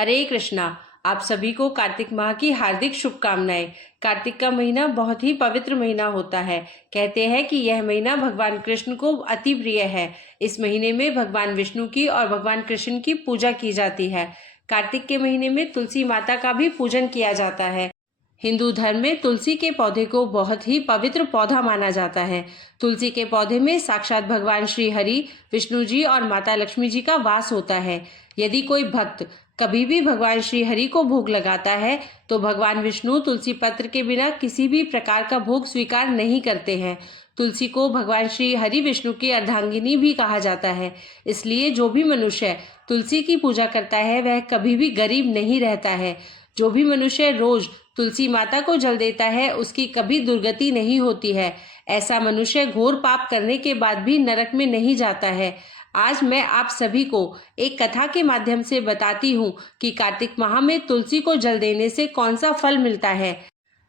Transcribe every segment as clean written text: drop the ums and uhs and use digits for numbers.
हरे कृष्णा। आप सभी को कार्तिक माह की हार्दिक शुभकामनाएं। कार्तिक का महीना बहुत ही पवित्र महीना होता है। कहते हैं कि यह महीना भगवान कृष्ण को अति प्रिय है। इस महीने में भगवान विष्णु की और भगवान कृष्ण की पूजा की जाती है। कार्तिक के महीने में तुलसी माता का भी पूजन किया जाता है। हिंदू धर्म में तुलसी के पौधे को बहुत ही पवित्र पौधा माना जाता है। तुलसी के पौधे में साक्षात भगवान श्री हरि, विष्णु जी और माता लक्ष्मी जी का वास होता है। यदि कोई भक्त कभी भी भगवान श्री हरि को भोग लगाता है तो भगवान विष्णु तुलसी पत्र के बिना किसी भी प्रकार का भोग स्वीकार नहीं करते हैं। तुलसी को भगवान श्री हरि विष्णु की अर्धांगिनी भी कहा जाता है। इसलिए जो भी मनुष्य तुलसी की पूजा करता है वह कभी भी गरीब नहीं रहता है। जो भी मनुष्य रोज तुलसी माता को जल देता है उसकी कभी दुर्गति नहीं होती है। ऐसा मनुष्य घोर पाप करने के बाद भी नरक में नहीं जाता है। आज मैं आप सभी को एक कथा के माध्यम से बताती हूँ कि कार्तिक माह में तुलसी को जल देने से कौन सा फल मिलता है।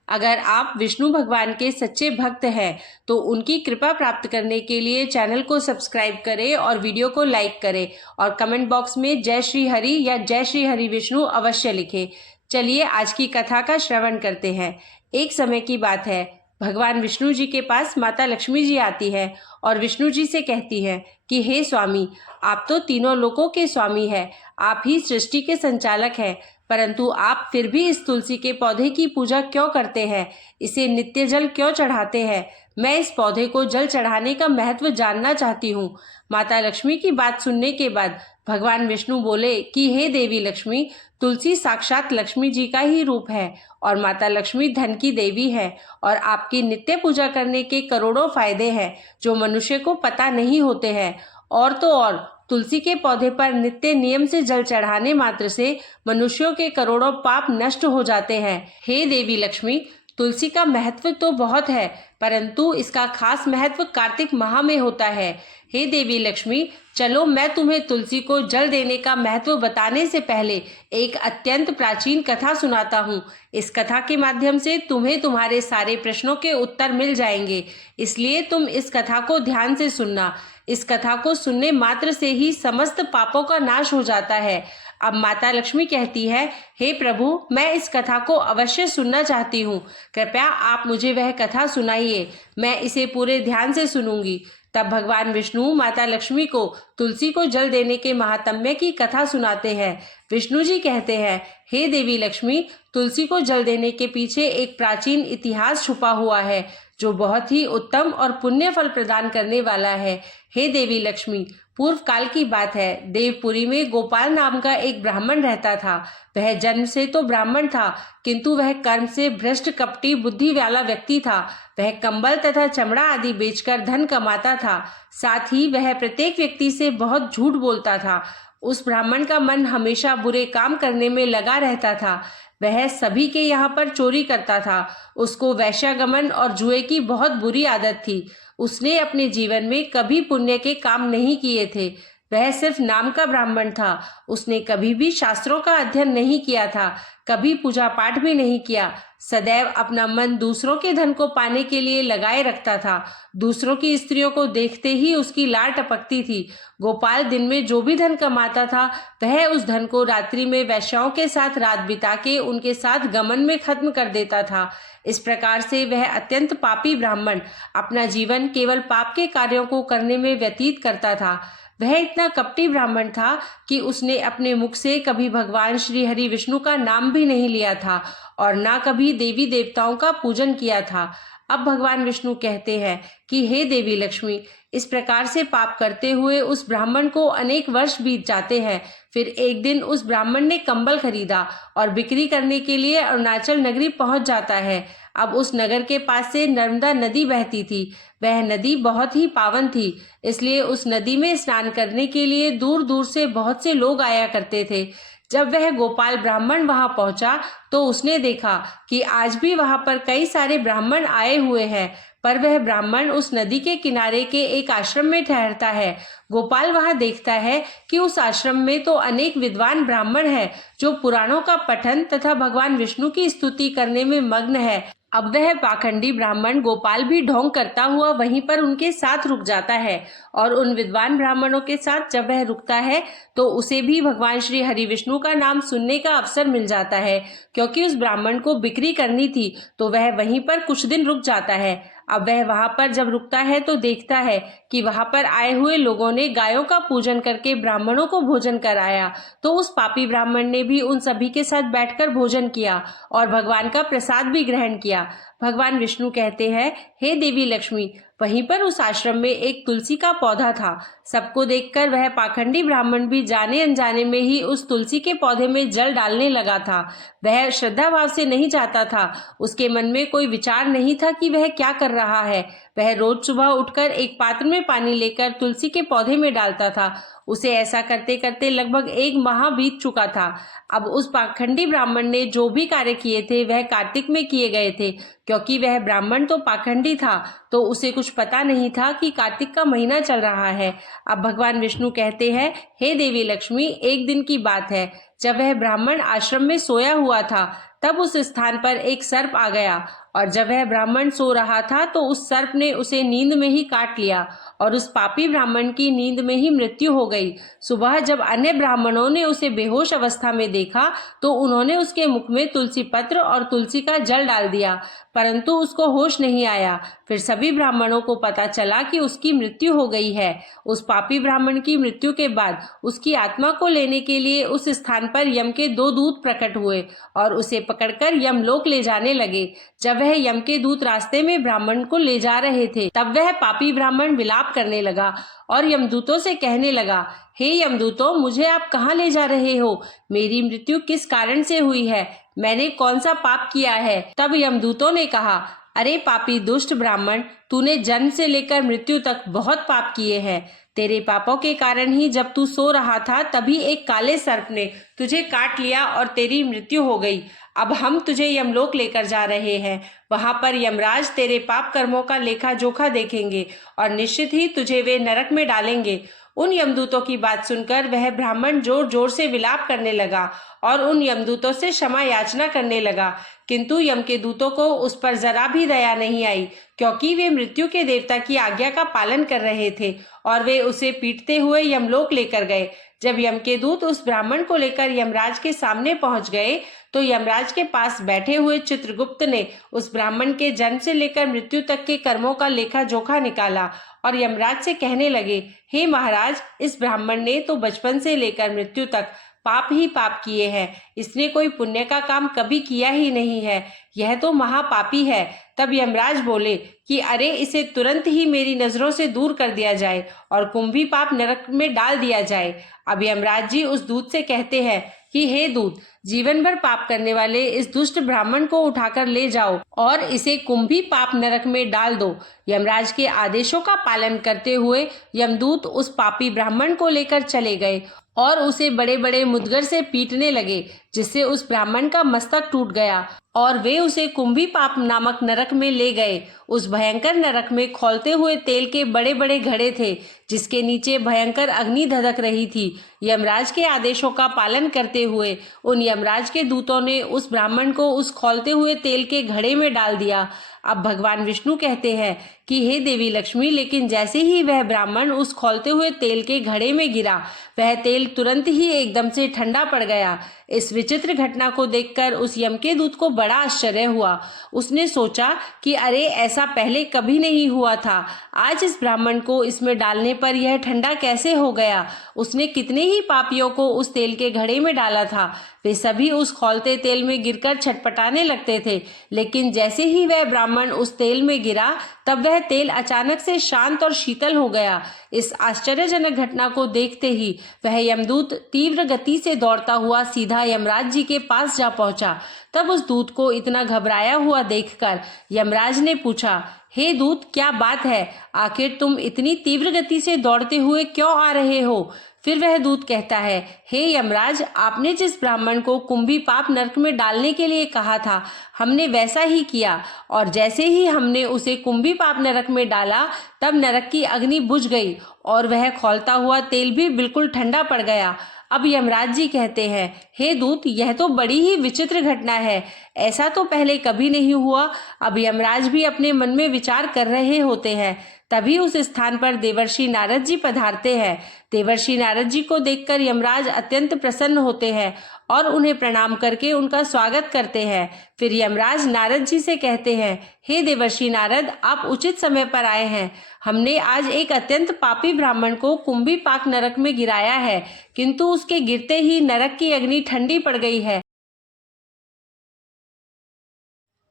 अगर आप विष्णु भगवान के सच्चे भक्त हैं तो उनकी कृपा प्राप्त करने के लिए चैनल को सब्सक्राइब करें और वीडियो को लाइक करें और कमेंट बॉक्स में जय श्री हरि या जय श्री हरि विष्णु अवश्य लिखें। चलिए आज की कथा का श्रवण करते हैं। एक समय की बात है, भगवान विष्णु जी के पास माता लक्ष्मी जी आती है और विष्णु जी से कहती है कि हे स्वामी, आप तो तीनों लोकों के स्वामी हैं, आप ही सृष्टि के संचालक हैं, परंतु आप फिर भी इस तुलसी के पौधे की पूजा क्यों करते हैं, इसे नित्य जल क्यों चढ़ाते हैं? मैं इस पौधे को जल चढ़ाने का महत्व जानना चाहती हूँ। माता लक्ष्मी की बात सुनने के बाद भगवान विष्णु बोले कि हे देवी लक्ष्मी, तुलसी साक्षात लक्ष्मी जी का ही रूप है और माता लक्ष्मी धन की देवी है और आपकी नित्य पूजा करने के करोड़ों फायदे हैं जो मनुष्य को पता नहीं होते हैं। और तो और तुलसी के पौधे पर नित्य नियम से जल चढ़ाने मात्र से मनुष्यों के करोड़ों पाप नष्ट हो जाते हैं। हे देवी लक्ष्मी, तुलसी का महत्व तो बहुत है परंतु इसका खास महत्व कार्तिक माह में होता है। हे देवी लक्ष्मी, चलो मैं तुम्हें तुलसी को जल देने का महत्व बताने से पहले एक अत्यंत प्राचीन कथा सुनाता हूँ। इस कथा के माध्यम से तुम्हें तुम्हारे सारे प्रश्नों के उत्तर मिल जाएंगे, इसलिए तुम इस कथा को ध्यान से सुनना। इस कथा को सुनने मात्र से ही समस्त पापों का नाश हो जाता है। अब माता लक्ष्मी कहती है, हे प्रभु, मैं इस कथा को अवश्य सुनना चाहती हूँ, कृपया आप मुझे वह कथा सुनाइए, मैं इसे पूरे ध्यान से सुनूंगी। तब भगवान विष्णु माता लक्ष्मी को तुलसी को जल देने के महात्म्य की कथा सुनाते हैं। विष्णु जी कहते हैं, हे देवी लक्ष्मी, तुलसी को जल देने के पीछे एक प्राचीन इतिहास छुपा हुआ है जो बहुत ही उत्तम और पुण्य फल प्रदान करने वाला है। हे देवी लक्ष्मी, पूर्व काल की बात है, देवपुरी में गोपाल नाम का एक ब्राह्मण रहता था। वह जन्म से तो ब्राह्मण था किंतु वह कर्म से भ्रष्ट कपटी बुद्धि वाला व्यक्ति था। वह कंबल तथा चमड़ा आदि बेचकर धन कमाता था। साथ ही वह प्रत्येक व्यक्ति से बहुत झूठ बोलता था। उस ब्राह्मण का मन हमेशा बुरे काम करने में लगा रहता था। वह सभी के यहाँ पर चोरी करता था। उसको वैश्यागमन और जुए की बहुत बुरी आदत थी। उसने अपने जीवन में कभी पुण्य के काम नहीं किए थे। वह सिर्फ नाम का ब्राह्मण था। उसने कभी भी शास्त्रों का अध्ययन नहीं किया था, कभी पूजा पाठ भी नहीं किया। सदैव अपना मन दूसरों के धन को पाने के लिए लगाए रखता था। दूसरों की स्त्रियों को देखते ही उसकी लार टपकती थी। गोपाल दिन में जो भी धन कमाता था वह उस धन को रात्रि में वैश्याओं के साथ रात बिता के उनके साथ गमन में खत्म कर देता था। इस प्रकार से वह अत्यंत पापी ब्राह्मण अपना जीवन केवल पाप के कार्यों को करने में व्यतीत करता था। वह इतना कपटी ब्राह्मण था कि उसने अपने मुख से कभी भगवान श्री हरि विष्णु का नाम भी नहीं लिया था और ना कभी देवी देवताओं का पूजन किया था। अब भगवान विष्णु कहते हैं कि हे देवी लक्ष्मी, इस प्रकार से पाप करते हुए उस ब्राह्मण को अनेक वर्ष बीत जाते हैं। फिर एक दिन उस ब्राह्मण ने कंबल खरीदा और बिक्री करने के लिए अरुणाचल नगरी पहुंच जाता है। अब उस नगर के पास से नर्मदा नदी बहती थी। वह नदी बहुत ही पावन थी, इसलिए उस नदी में स्नान करने के लिए दूर दूर से बहुत से लोग आया करते थे। जब वह गोपाल ब्राह्मण वहां पहुंचा तो उसने देखा कि आज भी वहां पर कई सारे ब्राह्मण आए हुए हैं, पर वह ब्राह्मण उस नदी के किनारे के एक आश्रम में ठहरता है। गोपाल वहां देखता है कि उस आश्रम में तो अनेक विद्वान ब्राह्मण हैं जो पुराणों का पठन तथा भगवान विष्णु की स्तुति करने में मग्न है। अब वह पाखंडी ब्राह्मण गोपाल भी ढोंग करता हुआ वहीं पर उनके साथ रुक जाता है और उन विद्वान ब्राह्मणों के साथ जब वह रुकता है तो उसे भी भगवान श्री हरि विष्णु का नाम सुनने का अवसर मिल जाता है। क्योंकि उस ब्राह्मण को बिक्री करनी थी तो वह वहीं पर कुछ दिन रुक जाता है। अब वह वहां पर जब रुकता है तो देखता है कि वहां पर आए हुए लोगों ने गायों का पूजन करके ब्राह्मणों को भोजन कराया, तो उस पापी ब्राह्मण ने भी उन सभी के साथ बैठकर भोजन किया और भगवान का प्रसाद भी ग्रहण किया। भगवान विष्णु कहते हैं, हे देवी लक्ष्मी, वहीं पर उस आश्रम में एक तुलसी का पौधा था। सबको देखकर वह पाखंडी ब्राह्मण भी जाने अनजाने में ही उस तुलसी के पौधे में जल डालने लगा था। वह श्रद्धा भाव से नहीं चाहता था, उसके मन में कोई विचार नहीं था कि वह क्या कर रहा है। वह रोज सुबह उठकर एक पात्र में पानी लेकर तुलसी के पौधे में डालता था। उसे ऐसा करते करते लगभग 1 माह बीत चुका था। अब उस पाखंडी ब्राह्मण ने जो भी कार्य किए थे वह कार्तिक में किए गए थे। क्योंकि वह ब्राह्मण तो पाखंडी था तो उसे कुछ पता नहीं था कि कार्तिक का महीना चल रहा है। अब भगवान विष्णु कहते हैं, हे देवी लक्ष्मी, एक दिन की बात है, जब वह ब्राह्मण आश्रम में सोया हुआ था तब उस स्थान पर एक सर्प आ गया और जब वह ब्राह्मण सो रहा था तो उस सर्प ने उसे नींद में ही काट लिया और उस पापी ब्राह्मण की नींद में ही मृत्यु हो गई। सुबह जब अन्य ब्राह्मणों ने उसे बेहोश अवस्था में देखा तो उन्होंने उसके मुख में तुलसी पत्र और तुलसी का जल डाल दिया, परंतु उसको होश नहीं आया। फिर सभी ब्राह्मणों को पता चला कि उसकी मृत्यु हो गई है। उस पापी ब्राह्मण की मृत्यु के बाद उसकी आत्मा को लेने के लिए उस स्थान पर यम के 2 दूत प्रकट हुए और उसे पकड़कर यमलोक ले जाने लगे। जब वह यम के दूत रास्ते में ब्राह्मण को ले जा रहे थे तब वह पापी ब्राह्मण विलाप करने लगा और यमदूतों से कहने लगा, हे यमदूतों, मुझे आप कहाँ ले जा रहे हो? मेरी मृत्यु किस कारण से हुई है? मैंने कौन सा पाप किया है? तब यमदूतों ने कहा, अरे पापी दुष्ट ब्राह्मण, तूने जन्म से लेकर मृत्यु तक बहुत पाप किए हैं। तेरे पापों के कारण ही जब तू सो रहा था तभी एक काले सर्प ने तुझे काट लिया और तेरी मृत्यु हो गई। अब हम तुझे यमलोक लेकर जा रहे हैं। वहां पर यमराज तेरे पाप कर्मों का लेखा जोखा देखेंगे और निश्चित ही तुझे वे नरक में डालेंगे। उन यमदूतों की बात सुनकर वह ब्राह्मण जोर जोर से विलाप करने लगा और उन यमदूतों से क्षमा याचना करने लगा, किंतु यम के दूतों को उस पर जरा भी दया नहीं आई, क्योंकि वे मृत्यु के देवता की आज्ञा का पालन कर रहे थे और वे उसे पीटते हुए यमलोक लेकर गए। जब यम के दूत उस ब्राह्मण को लेकर यमराज के सामने पहुंच गए तो यमराज के पास बैठे हुए चित्रगुप्त ने उस ब्राह्मण के जन्म से लेकर मृत्यु तक के कर्मों का लेखा जोखा निकाला और यमराज से कहने लगे, हे महाराज, इस ब्राह्मण ने तो बचपन से लेकर मृत्यु तक पाप ही पाप किए हैं। इसने कोई पुण्य का काम कभी किया ही नहीं है। यह तो महापापी है। तब यमराज बोले कि अरे, इसे तुरंत ही मेरी नजरों से दूर कर दिया जाए और कुंभी पाप नरक में डाल दिया जाए। अब यमराज जी उस दूत से कहते हैं कि हे दूत, जीवन भर पाप करने वाले इस दुष्ट ब्राह्मण को उठाकर ले जाओ और इसे कुंभी पाप नरक में डाल दो। यमराज के आदेशों का पालन करते हुए यमदूत उस पापी ब्राह्मण को लेकर चले गए और उसे बड़े बड़े मुद्गर से पीटने लगे, जिससे उस ब्राह्मण का मस्तक टूट गया और वे उसे कुंभी पाप नामक नरक में ले गए। उस भयंकर नरक में खौलते हुए तेल के बड़े बड़े घड़े थे, जिसके नीचे भयंकर अग्नि धधक रही थी। यमराज के आदेशों का पालन करते हुए उन यमराज के दूतों ने उस ब्राह्मण को उस खौलते हुए तेल के घड़े में डाल दिया। अब भगवान विष्णु कहते हैं कि हे देवी लक्ष्मी, लेकिन जैसे ही वह ब्राह्मण उस खौलते हुए तेल के घड़े में गिरा, वह तेल तुरंत ही एकदम से ठंडा पड़ गया। इस विचित्र घटना को देखकर उस यम के दूत को बड़ा आश्चर्य हुआ। उसने सोचा कि अरे, ऐसा पहले कभी नहीं हुआ था। आज इस ब्राह्मण को इसमें डालने पर यह ठंडा कैसे हो गया? उसने कितने ही पापियों को उस तेल के घड़े में डाला था। वे सभी उस खौलते तेल में गिरकर छटपटाने लगते थे, लेकिन जैसे ही वह ब्राह्मण उस तेल में गिरा तब वह तेल अचानक से शांत और शीतल हो गया। इस आश्चर्यजनक घटना को देखते ही वह यमदूत तीव्र गति से दौड़ता हुआ सीधा यमराज जी के पास जा पहुंचा। तब उस दूत को इतना घबराया हुआ देखकर यमराज ने पूछा, हे दूत, क्या बात है? आखिर तुम इतनी तीव्र गति से दौड़ते हुए क्यों आ रहे हो? फिर वह दूत कहता है, हे यमराज, आपने जिस ब्राह्मण को कुंभी पाप नरक में डालने के लिए कहा था, हमने वैसा ही किया और जैसे ही हमने उसे कुंभी पाप नरक में डाला तब नरक की अग्नि बुझ गई और वह खौलता हुआ तेल भी बिल्कुल ठंडा पड़ गया। अब यमराज जी कहते हैं, हे दूत, यह तो बड़ी ही विचित्र घटना है, ऐसा तो पहले कभी नहीं हुआ। अब यमराज भी अपने मन में विचार कर रहे होते हैं। तभी उस स्थान पर देवर्षि नारद जी पधारते हैं। देवर्षि नारद जी को देखकर यमराज अत्यंत प्रसन्न होते हैं और उन्हें प्रणाम करके उनका स्वागत करते हैं। फिर यमराज नारद जी से कहते हैं, हे देवर्षि नारद, आप उचित समय पर आए हैं। हमने आज एक अत्यंत पापी ब्राह्मण को कुंभी पाक नरक में गिराया है, किंतु उसके गिरते ही नरक की अग्नि ठंडी पड़ गई है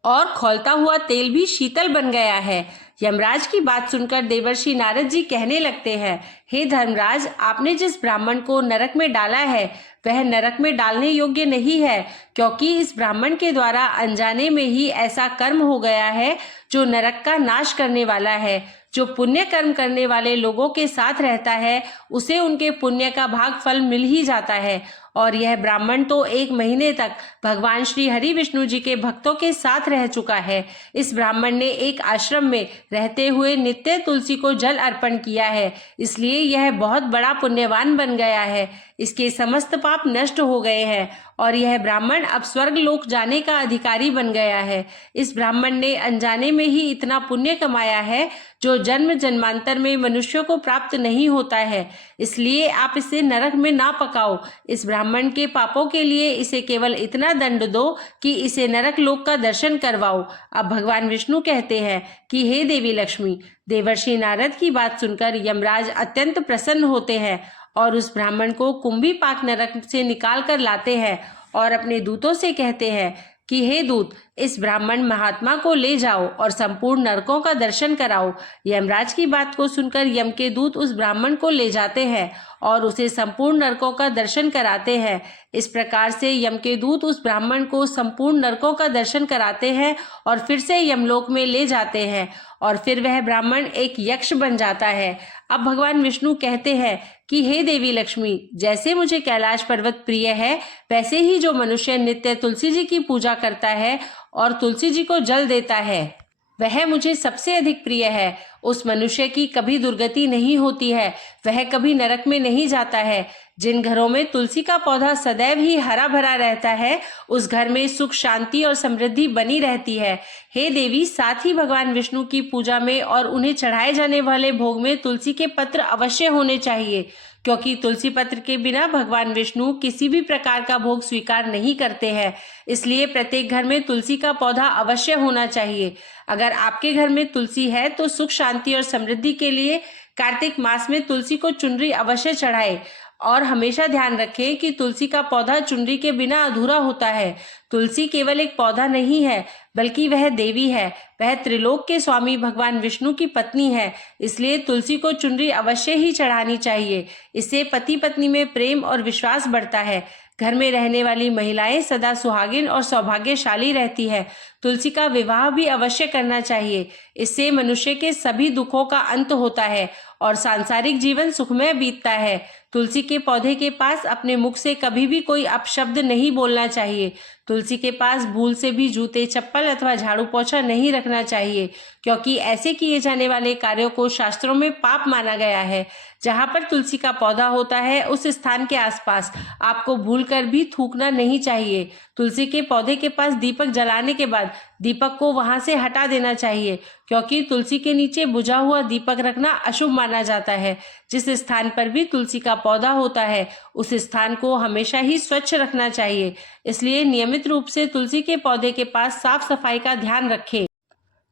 और खौलता हुआ तेल भी शीतल बन गया है। यमराज की बात सुनकर देवर्षि नारद जी कहने लगते हैं, हे धर्मराज, आपने जिस ब्राह्मण को नरक में डाला है वह नरक में डालने योग्य नहीं है, क्योंकि इस ब्राह्मण के द्वारा अनजाने में ही ऐसा कर्म हो गया है जो नरक का नाश करने वाला है। जो पुण्य कर्म करने वाले लोगों के साथ रहता है उसे उनके पुण्य का भाग फल मिल ही जाता है। और यह ब्राह्मण तो 1 महीने तक भगवान श्री हरि विष्णु जी के भक्तों के साथ रह चुका है। इस ब्राह्मण ने एक आश्रम में रहते हुए नित्य तुलसी को जल अर्पण किया है, इसलिए यह बहुत बड़ा पुण्यवान बन गया है। इसके समस्त पाप नष्ट हो गए हैं और यह ब्राह्मण अब स्वर्ग लोक जाने का अधिकारी बन गया है। इस ब्राह्मण ने अनजाने में ही इतना पुण्य कमाया है जो जन्म जन्मांतर में मनुष्यों को प्राप्त नहीं होता है, इसलिए आप इसे नरक में ना पकाओ। इस ब्राह्मण के पापों के लिए इसे केवल इतना दंड दो कि इसे नरक लोक का दर्शन करवाओ। अब भगवान विष्णु कहते हैं कि हे देवी लक्ष्मी, देवर्षि नारद की बात सुनकर यमराज अत्यंत प्रसन्न होते हैं और उस ब्राह्मण को कुंभी पाक नरक से निकाल कर लाते हैं और अपने दूतों से कहते हैं कि हे दूत, इस ब्राह्मण महात्मा को ले जाओ और संपूर्ण नरकों का दर्शन कराओ। यमराज की बात को सुनकर यम के दूत उस ब्राह्मण को ले जाते हैं और उसे संपूर्ण नरकों का दर्शन कराते हैं। इस प्रकार से यम के दूत उस ब्राह्मण को संपूर्ण नरकों का दर्शन कराते हैं और फिर से यमलोक में ले जाते हैं और फिर वह ब्राह्मण एक यक्ष बन जाता है। अब भगवान विष्णु कहते हैं कि हे देवी लक्ष्मी, जैसे मुझे कैलाश पर्वत प्रिय है, वैसे ही जो मनुष्य नित्य तुलसी जी की पूजा करता है और तुलसी जी को जल देता है वह मुझे सबसे अधिक प्रिय है। उस मनुष्य की कभी दुर्गति नहीं होती है, वह कभी नरक में नहीं जाता है। जिन घरों में तुलसी का पौधा सदैव ही हरा भरा रहता है उस घर में सुख, शांति और समृद्धि बनी रहती है। हे देवी, साथ ही भगवान विष्णु की पूजा में और उन्हें चढ़ाए जाने वाले भोग में तुलसी के पत्र अवश्य होने चाहिए, क्योंकि तुलसी पत्र के बिना भगवान विष्णु किसी भी प्रकार का भोग स्वीकार नहीं करते हैं। इसलिए प्रत्येक घर में तुलसी का पौधा अवश्य होना चाहिए। अगर आपके घर में तुलसी है तो सुख, शांति और समृद्धि के लिए कार्तिक मास में तुलसी को चुनरी अवश्य चढ़ाए और हमेशा ध्यान रखें कि तुलसी का पौधा चुनरी के बिना अधूरा होता है। तुलसी केवल एक पौधा नहीं है, बल्कि वह देवी है। वह त्रिलोक के स्वामी भगवान विष्णु की पत्नी है, इसलिए तुलसी को चुनरी अवश्य ही चढ़ानी चाहिए। इससे पति पत्नी में प्रेम और विश्वास बढ़ता है। घर में रहने वाली महिलाएं सदा सुहागिन और सौभाग्यशाली रहती है। तुलसी का विवाह भी अवश्य करना चाहिए। इससे मनुष्य के सभी दुखों का अंत होता है और सांसारिक जीवन सुखमय बीतता है। तुलसी के पौधे के पास अपने मुख से कभी भी कोई अपशब्द नहीं बोलना चाहिए। तुलसी के पास भूल से भी जूते, चप्पल अथवा झाड़ू पोछा नहीं रखना चाहिए, क्योंकि ऐसे किए जाने वाले कार्यों को शास्त्रों में पाप माना गया है। जहाँ पर तुलसी का पौधा होता है उस स्थान के आसपास आपको भूलकर भी थूकना नहीं चाहिए। तुलसी के पौधे के पास दीपक जलाने के बाद दीपक को वहां से हटा देना चाहिए, क्योंकि तुलसी के नीचे बुझा हुआ दीपक रखना अशुभ माना जाता है। जिस स्थान पर भी तुलसी का पौधा होता है उस स्थान को हमेशा ही स्वच्छ रखना चाहिए। इसलिए नियमित रूप से तुलसी के पौधे के पास साफ सफाई का ध्यान रखें।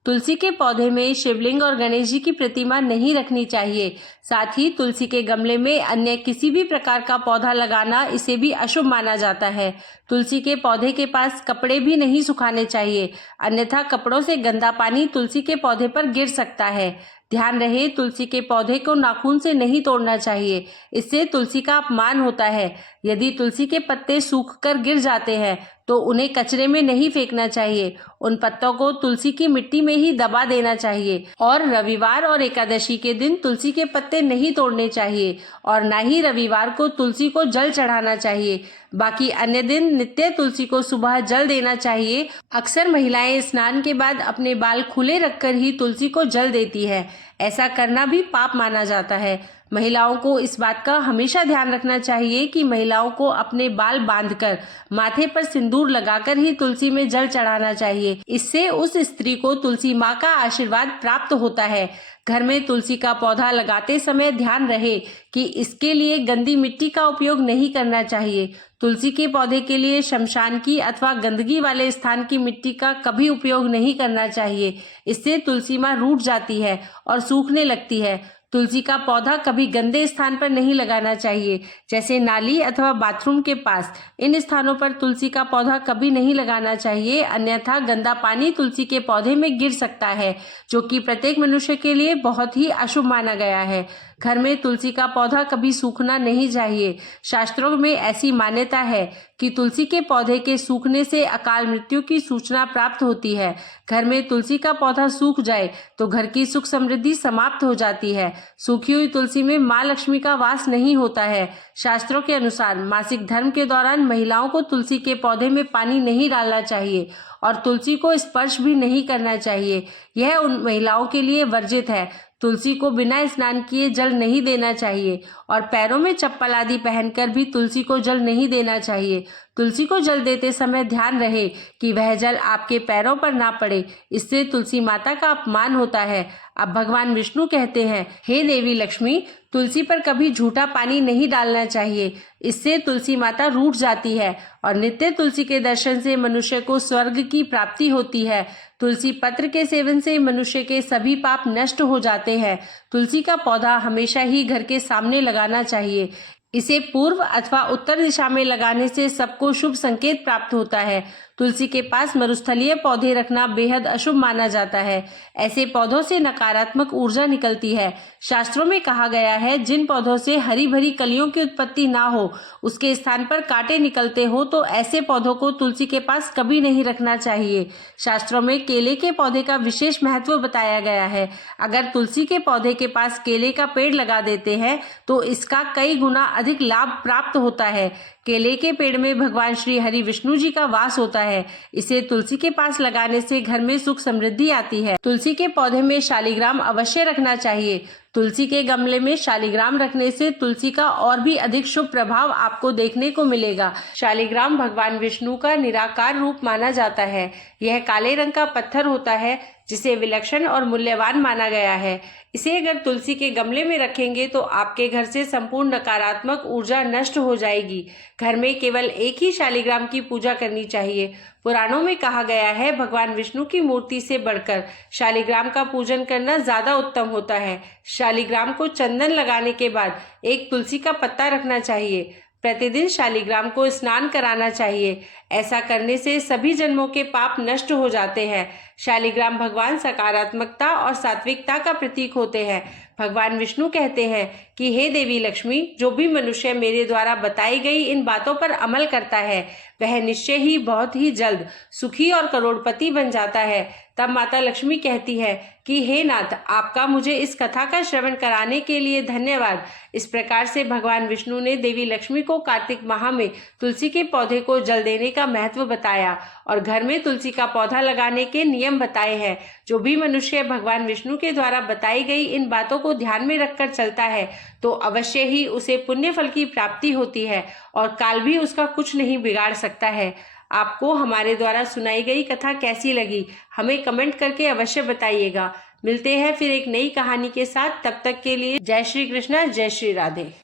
तुलसी के पौधे में शिवलिंग और गणेश जी की प्रतिमा नहीं रखनी चाहिए। साथ ही तुलसी के गमले में अन्य किसी भी प्रकार का पौधा लगाना इसे भी अशुभ माना जाता है। तुलसी के पौधे के पास कपड़े भी नहीं सुखाने चाहिए, अन्यथा कपड़ों से गंदा पानी तुलसी के पौधे पर गिर सकता है। ध्यान रहे, तुलसी के पौधे को नाखून से नहीं तोड़ना चाहिए, इससे तुलसी का अपमान होता है। यदि तुलसी के पत्ते सूखकर गिर जाते हैं तो उन्हें कचरे में नहीं फेंकना चाहिए, उन पत्तों को तुलसी की मिट्टी में ही दबा देना चाहिए। और रविवार और एकादशी के दिन तुलसी के पत्ते नहीं तोड़ने चाहिए और न ही रविवार को तुलसी को जल चढ़ाना चाहिए। बाकी अन्य दिन नित्य तुलसी को सुबह जल देना चाहिए। अक्सर महिलाएं स्नान के बाद अपने बाल खुले रखकर ही तुलसी को जल देती है, ऐसा करना भी पाप माना जाता है। महिलाओं को इस बात का हमेशा ध्यान रखना चाहिए कि महिलाओं को अपने बाल बांधकर माथे पर सिंदूर लगाकर ही तुलसी में जल चढ़ाना चाहिए। इससे उस स्त्री को तुलसी माँ का आशीर्वाद प्राप्त होता है। घर में तुलसी का पौधा लगाते समय ध्यान रहे कि इसके लिए गंदी मिट्टी का उपयोग नहीं करना चाहिए। तुलसी के पौधे के लिए शमशान की अथवा गंदगी वाले स्थान की मिट्टी का कभी उपयोग नहीं करना चाहिए। इससे तुलसी माँ रूठ जाती है और सूखने लगती है। तुलसी का पौधा कभी गंदे स्थान पर नहीं लगाना चाहिए, जैसे नाली अथवा बाथरूम के पास। इन स्थानों पर तुलसी का पौधा कभी नहीं लगाना चाहिए, अन्यथा गंदा पानी तुलसी के पौधे में गिर सकता है, जो कि प्रत्येक मनुष्य के लिए बहुत ही अशुभ माना गया है। घर में तुलसी का पौधा कभी सूखना नहीं चाहिए। शास्त्रों में ऐसी मान्यता है कि तुलसी के पौधे के सूखने से अकाल मृत्यु की सूचना प्राप्त होती है। घर में तुलसी का पौधा सूख जाए तो घर की सुख समृद्धि समाप्त हो जाती है। सूखी हुई तुलसी में माँ लक्ष्मी का वास नहीं होता है। शास्त्रों के अनुसार मासिक धर्म के दौरान महिलाओं को तुलसी के पौधे में पानी नहीं डालना चाहिए और तुलसी को स्पर्श भी नहीं करना चाहिए। यह उन महिलाओं के लिए वर्जित है। तुलसी को बिना स्नान किए जल नहीं देना चाहिए और पैरों में चप्पल आदि पहनकर भी तुलसी को जल नहीं देना चाहिए। तुलसी को जल देते समय ध्यान रहे कि वह जल आपके पैरों पर ना पड़े, इससे तुलसी माता का अपमान होता है। अब भगवान विष्णु कहते हैं, हे देवी लक्ष्मी, तुलसी पर कभी झूठा पानी नहीं डालना चाहिए, इससे तुलसी माता रूठ जाती है और नित्य तुलसी के दर्शन से मनुष्य को स्वर्ग की प्राप्ति होती है। तुलसी पत्र के सेवन से मनुष्य के सभी पाप नष्ट हो जाते हैं। तुलसी का पौधा हमेशा ही घर के सामने लगाना चाहिए। इसे पूर्व अथवा उत्तर दिशा में लगाने से सबको शुभ संकेत प्राप्त होता है। तुलसी के पास मरुस्थलीय पौधे रखना बेहद अशुभ माना जाता है। ऐसे पौधों से नकारात्मक ऊर्जा निकलती है। शास्त्रों में कहा गया है, जिन पौधों से हरी भरी कलियों की उत्पत्ति ना हो, उसके स्थान पर कांटे निकलते हो, तो ऐसे पौधों को तुलसी के पास कभी नहीं रखना चाहिए। शास्त्रों में केले के पौधे का विशेष महत्व बताया गया है। अगर तुलसी के पौधे के पास केले का पेड़ लगा देते हैं तो इसका कई गुना अधिक लाभ प्राप्त होता है। केले के पेड़ में भगवान श्री हरि विष्णु जी का वास होता है। इसे तुलसी के पास लगाने से घर में सुख समृद्धि आती है। तुलसी के पौधे में शालिग्राम अवश्य रखना चाहिए। तुलसी के गमले में शालिग्राम रखने से तुलसी का और भी अधिक शुभ प्रभाव आपको देखने को मिलेगा। शालिग्राम भगवान विष्णु का निराकार रूप माना जाता है। यह काले रंग का पत्थर होता है जिसे विलक्षण और मूल्यवान माना गया है। इसे अगर तुलसी के गमले में रखेंगे तो आपके घर से संपूर्ण नकारात्मक ऊर्जा नष्ट हो जाएगी। घर में केवल एक ही शालिग्राम की पूजा करनी चाहिए। पुराणों में कहा गया है, भगवान विष्णु की मूर्ति से बढ़कर शालिग्राम का पूजन करना ज्यादा उत्तम होता है। शालिग्राम को चंदन लगाने के बाद एक तुलसी का पत्ता रखना चाहिए। प्रतिदिन शालिग्राम को स्नान कराना चाहिए। ऐसा करने से सभी जन्मों के पाप नष्ट हो जाते हैं। शालिग्राम भगवान सकारात्मकता और सात्विकता का प्रतीक होते हैं। भगवान विष्णु कहते हैं कि हे देवी लक्ष्मी, जो भी मनुष्य मेरे द्वारा बताई गई इन बातों पर अमल करता है वह निश्चय ही बहुत ही जल्द सुखी और करोड़पति बन जाता है। तब माता लक्ष्मी कहती है कि हे नाथ, आपका मुझे इस कथा का श्रवण कराने के लिए धन्यवाद। इस प्रकार से भगवान विष्णु ने देवी लक्ष्मी को कार्तिक माह में तुलसी के पौधे को जल देने का महत्व बताया और घर में तुलसी का पौधा लगाने के नियम बताए हैं। जो भी मनुष्य भगवान विष्णु के द्वारा बताई गई इन बातों को ध्यान में रखकर चलता है तो अवश्य ही उसे पुण्य फल की प्राप्ति होती है और काल भी उसका कुछ नहीं बिगाड़ सकता है। आपको हमारे द्वारा सुनाई गई कथा कैसी लगी, हमें कमेंट करके अवश्य बताइएगा। मिलते हैं फिर एक नई कहानी के साथ। तब तक के लिए जय श्री कृष्णा, जय श्री राधे।